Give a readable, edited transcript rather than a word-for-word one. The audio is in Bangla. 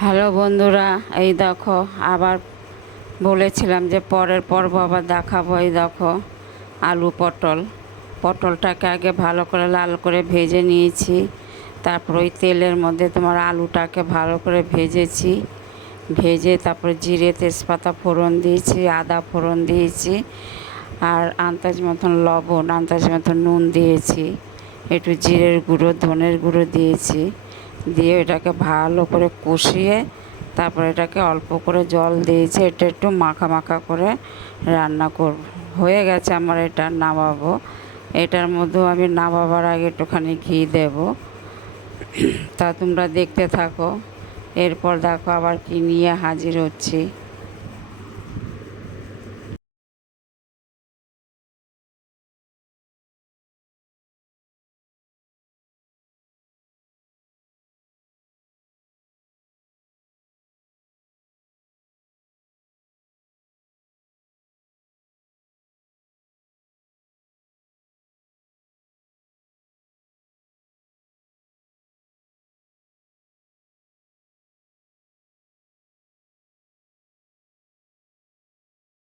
হ্যালো বন্ধুরা, এই দেখো আবার বলেছিলাম যে পরের পর্ব আবার দেখাবো। এই দেখো আলু পটলটাকে আগে ভালো করে লাল করে ভেজে নিয়েছি। তারপর ওই তেলের মধ্যে তোমার আলুটাকে ভালো করে ভেজেছি। ভেজে তারপর জিরে তেজপাতা ফোড়ন দিয়েছি, আদা ফোড়ন দিয়েছি, আর আন্দাজ মতন লবণ, আন্দাজ মতন নুন দিয়েছি, একটু জিরের গুঁড়ো ধনের গুঁড়ো দিয়েছি। দিয়ে এটাকে ভালো করে কষিয়ে তারপর এটাকে অল্প করে জল দিয়েছি। এটা একটু মাখা মাখা করে রান্না করব। হয়ে গেছে আমার, এটা নামাবো। এটার মধ্যেও আমি নামাবার আগে একটুখানি ঘি দেব। তা তোমরা দেখতে থাকো। এরপর দেখো আবার কি নিয়ে হাজির হচ্ছি।